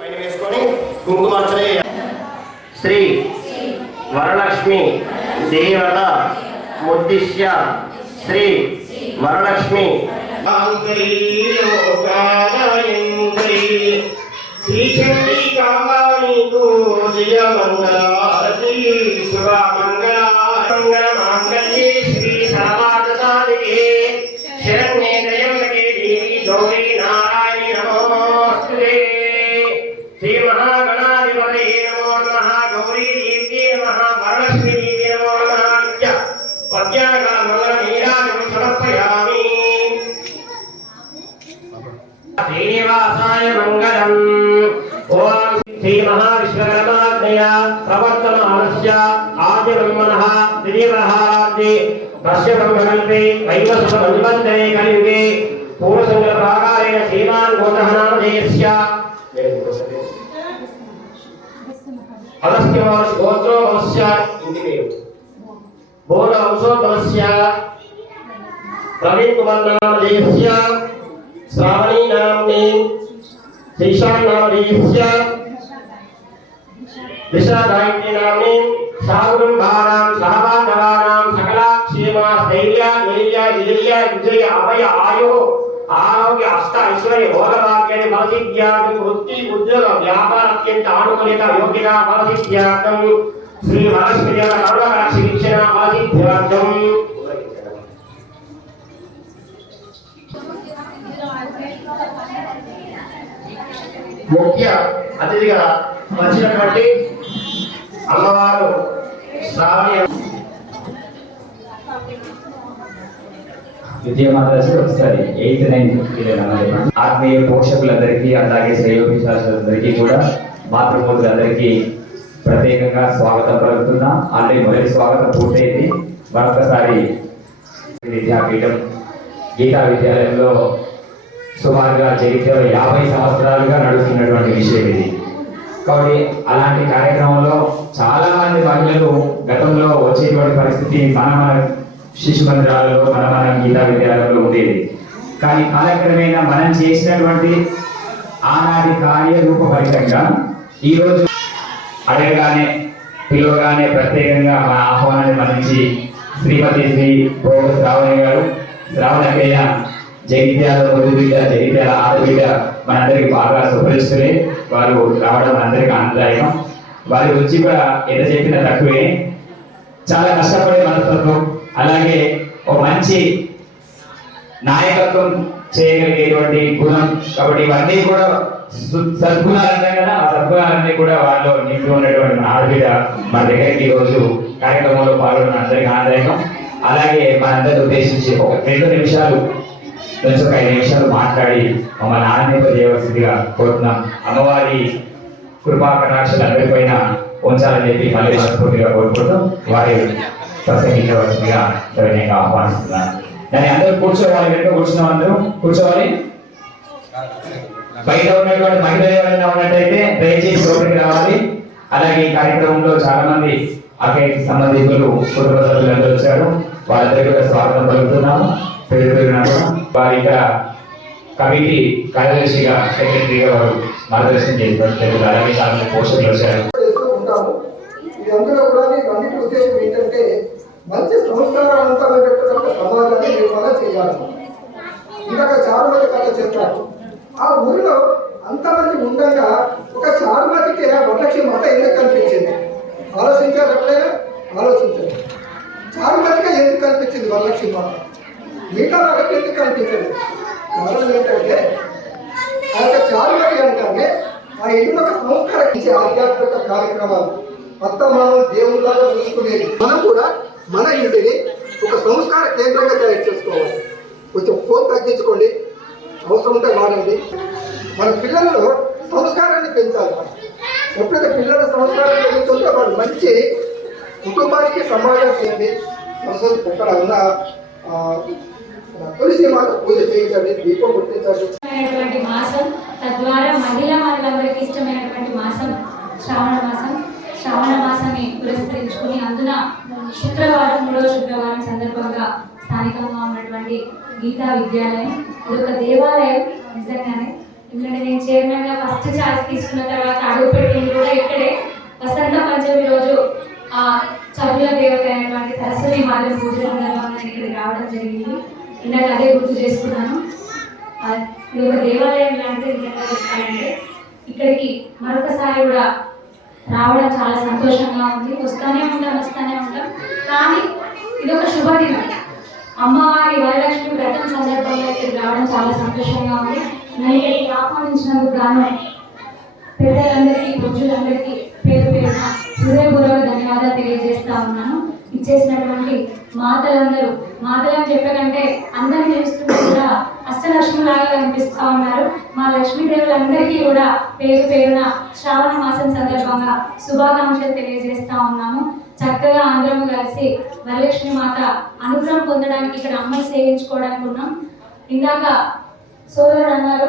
పైన వేసుకొని కుంకుమార్చన శ్రీ వరలక్ష్మి దేవత ముద్దిశ్య శ్రీ వరలక్ష్మి. మంగళ మంగళ శ్రీ శరణ్యే श्रीमहाविश्वकर्माग्नया प्रवर्तमानस्य आद्यब्रह्मणः दिलीप्रहाराद्ये तस्य ब्रह्मकल्पे वैवस्वन्वन्तरे कलियुगे पूर्वसङ्गप्राकारेण श्रीमान् घोषः नामधेयस्य अगस्त्य महर्षि गोत्रो भवस्य इन्दिमेव भोर वंशोद्भवस्य प्रवीण कुमार नामधेयस्य श्रावणी नाम्नी श्रीशान् नामधेयस्य సహబాంధవానాం సకలాక్షేమ స్థైర్య ధైర్య విజయ అభయ ఆయో ఆరోగ్య అష్ట ఐశ్వర్య భోగభాగ్యాన్ని ఫలసిద్ధ్యార్థం వృత్తి ఉద్యోగ వ్యాపార అత్యంత ఆనుకూలిత ఫలసిద్ధ్యార్థం. శ్రీ వీక్షణ ఫలసిద్ధ్యార్థం. ముఖ్య అతిథిగా వచ్చినటువంటి అమ్మవారు శ్రావణి విద్యామాతలకి ఒకసారి ఎయిత్ నైన్త్ ఆత్మీయ పోషకులందరికీ అలాగే శ్రేయోభిలాషులందరికీ కూడా మాతృమూర్తులందరికీ ప్రత్యేకంగా స్వాగతం పలుకుతున్నా. ఆల్రెడీ మొదటి స్వాగతం పూర్తయింది. మరొకసారి విద్యాపీఠం గీతా విద్యాలయంలో సుమారుగా చరిత్ర యాభై సంవత్సరాలుగా నడుస్తున్నటువంటి విషయం ఇది. కాబట్టి అలాంటి కార్యక్రమంలో చాలా మంది మహిళలు గతంలో వచ్చేటువంటి పరిస్థితి మన మన శిశు మందిరాలలో మన మన గీతా విద్యాలయంలో ఉండేది. కానీ కాలక్రమేణా మనం చేసినటువంటి ఆనాటి కార్యరూప ఫలితంగా ఈరోజు అడగగానే పిలవగానే ప్రత్యేకంగా మన ఆహ్వానాన్ని మన్నించి శ్రీమతి శ్రీ భోగ శ్రావణి గారు శ్రావణకయ్య జగిత్యాల ముందు బిడ్డ జగిత్యాల ఆడబిడ్డ మనందరికి బాగా సుపరిస్తులే వారు రావడం అందరికి ఆనందదాయకం. వారి గురించి కూడా ఎంత చెప్పినా తక్కువే. చాలా కష్టపడే మనస్తత్వం. అలాగే ఒక మంచి నాయకత్వం చేయగలిగేటువంటి గుణం. కాబట్టి ఇవన్నీ కూడా సద్గుణాలు అంటాం కదా ఆ సద్గుణాలన్నీ కూడా వాళ్ళు నింపి ఉన్నటువంటి మన ఆడబిడ్డ మన దగ్గరికి ఈరోజు కార్యక్రమంలో పాల్గొన్న అందరికీ ఆనందదాయకం. అలాగే మనందరిని ఉద్దేశించి ఒక రెండు నిమిషాలు కొంచెం ఒక ఐదు నిమిషాలు మాట్లాడి మమ్మల్ని ఆనందింపజేయవలసిందిగా కోరుతున్నాం. అమ్మవారి కృపా కటాక్షలు అందరిపైన ఉంచాలని చెప్పి మళ్ళీ మనస్ఫూర్తిగా కోరుకుంటూ వారి ప్రసంగించవలసిందిగా ధైర్యంగా ఆహ్వానిస్తున్నాను. దాన్ని అందరూ కూర్చోవాలి వెనుక కూర్చున్నాం అందరూ. కూర్చోవాలి. బయట ఉన్నటువంటి మహిళ ఎవరైనా ఉన్నట్టయితే దయచేసి లోపలికి రావాలి. అలాగే ఈ కార్యక్రమంలో చాలా మంది అక్కడికి సంబంధికులు కుటుంబ సభ్యులందరూ వచ్చారు. వాళ్ళందరికీ కూడా స్వాగతం పలుకుతున్నాము. పేరు పేరున వారి ఇక్కడ కమిటీ కార్యదర్శిగా సెక్రటరీగా వారు మార్గదర్శనం చేసినట్టు అలాగే చాలా మంది పోషకులు వచ్చారు చేస్తూ కూడా ఇవన్నిటి ఉద్దేశం ఏంటంటే మంచి సంస్కారవంతమైనటువంటి పెట్టడం సమాజాన్ని నిర్మాణం చేయాలి. ఇందాక చారుమతి కథ చెప్పారు. ఆ ఊరిలో అంతమంది ఉండగా ఒక చారుమతికి ఆ వరలక్ష్మి మాత ఎందుకు కనిపించింది? ఆలోచించారు ఎప్పుడైనా? ఆలోచించారు. చారుమతిగా ఎందుకు కనిపించింది వరలక్ష్మి మాత? మిగతా వాళ్ళకి ఎందుకు కనిపించదు కారణం ఏంటంటే ఆ యొక్క చారుమతి అంటే ఆ ఇల్లు ఒక సంస్కార ఇచ్చే ఆధ్యాత్మిక కార్యక్రమాలు మొత్తం మనం దేవుళ్ళగా చూసుకునేది మనం కూడా మన ఇంటిని ఒక సంస్కార కేంద్రంగా తయారు చేసుకోవాలి కొంచెం ఫోన్ తగ్గించుకోండి అవసరం ఉంటే వాడండి మన పిల్లల్లో సంస్కారాన్ని పెంచాలి ఎప్పుడైతే పిల్లల సంస్కారాన్ని పెంచుతుంటే వాళ్ళు మంచి కుటుంబానికి సమాజం చేయండి సరస్వతి ఇక్కడ ఉన్న తులసి మాత పూజ చేయించండి దీపం గుర్తించండి. మాసం తద్వారా మహిళా మహిళలందరికీ ఇష్టమైనటువంటి మాసం శ్రావణ మాసం. శ్రావణ మాసాన్ని పురస్కరించుకుని అందున శుక్రవారం మూడవ శుక్రవారం సందర్భంగా స్థానికంగా ఉన్నటువంటి గీతా విద్యాలయం ఇది ఒక దేవాలయం నిజంగానే. ఎందుకంటే నేను చైర్మన్గా ఫస్ట్ ఛార్జ్ తీసుకున్న తర్వాత అడుగు పెట్టింది కూడా ఇక్కడే. వసంత పంచమి రోజు ఆ చదువుల దేవత అయినటువంటి సరస్వతి మాత పూజ సందర్భంగా ఇక్కడికి రావడం జరిగింది. ఇందాక అదే గుర్తు చేసుకున్నాను. ఇది ఒక దేవాలయం లాంటిది నిజంగా చెప్పాలంటే ఇక్కడికి మరొకసారి కూడా రావడం చాలా సంతోషంగా ఉంది. వస్తానే ఉంటాం వస్తూనే ఉంటాం. కానీ ఇది ఒక శుభదినం. అమ్మవారి వరలక్ష్మి వ్రతం సందర్భంగా ఇక్కడికి రావడం చాలా సంతోషంగా ఉంది. నేను ఇక్కడికి ఆహ్వానించినందుకు గాను పెద్దలందరికీ పురుషులందరికీ పేరు పేరున హృదయపూర్వక ధన్యవాదాలు తెలియజేస్తా ఉన్నాను. ఇచ్చేసినటువంటి మాతలందరూ. మాతలని చెప్పకంటే అందరూ చూస్తుంటే కూడా అష్టలక్ష్మిలాగా కనిపిస్తూ ఉన్నారు. మా లక్ష్మీదేవులందరికీ కూడా పేరు పేరున శ్రావణ మాసం సందర్భంగా శుభాకాంక్షలు తెలియజేస్తూ ఉన్నాము. చక్కగా అందరం కలిసి వరలక్ష్మి మాత అనుగ్రహం పొందడానికి ఇక్కడ అమ్మని సేవించుకోవడానికి ఉన్నాం. ఇందాక సోదరుడు అన్నారు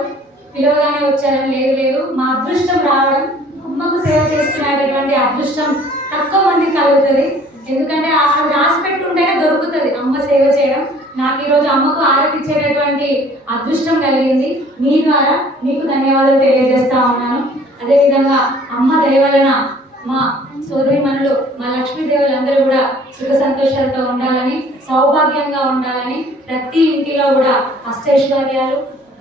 పిలవగానే వచ్చారని లేదు లేదు మా అదృష్టం రావడం అమ్మకు సేవ చేసుకునేటటువంటి అదృష్టం తక్కువ మందికి కలుగుతుంది. ఎందుకంటే అసలు రాసి పెట్టుకుంటేనే దొరుకుతుంది. అమ్మ సేవ చేయడం. నాకు ఈరోజు అమ్మకు ఆరాధించేటటువంటి అదృష్టం కలిగింది. మీ ద్వారా మీకు ధన్యవాదాలు తెలియజేస్తా ఉన్నాను. అదేవిధంగా అమ్మ దయవలన మా మా సోదరిమణులు మా లక్ష్మీదేవులు అందరూ కూడా సుఖ సంతోషాలతో ఉండాలని సౌభాగ్యంగా ఉండాలని ప్రతి ఇంటిలో కూడా అష్టైశ్వర్యాలు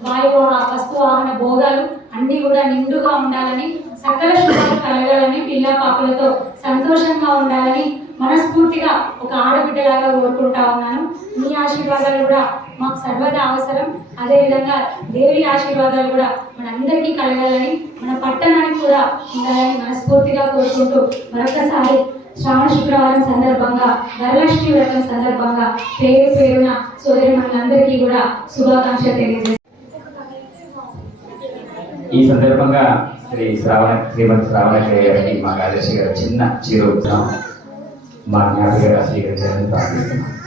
వాయు వస్తు వాహన భోగాలు అన్నీ కూడా నిండుగా ఉండాలని సకల శుభాలు కలగాలని పిల్ల పాపలతో సంతోషంగా ఉండాలని మనస్ఫూర్తిగా ఒక ఆడబిడ్డలాగా కోరుకుంటా ఉన్నాను. మీ ఆశీర్వాదాలు కూడా మాకు సర్వదా అవసరం. అదేవిధంగా దేవి ఆశీర్వాదాలు కూడా మనందరికీ కలగాలని మన పట్టణానికి కూడా ఉండాలని మనస్ఫూర్తిగా కోరుకుంటూ మరొకసారి శ్రావణ శుక్రవారం సందర్భంగా వరలక్ష్మి వ్రతం సందర్భంగా పేరు పేరున సోదరి మనందరికీ కూడా శుభాకాంక్షలు తెలియజేస్తాను ఈ సందర్భంగా శ్రీ శ్రావణ శ్రీమతి శ్రావణ గారికి మా కార్యదర్శి గారు చిన్న చిరు మా జ్ఞాపికగా స్వీకరించాలని ప్రార్థిస్తున్నాను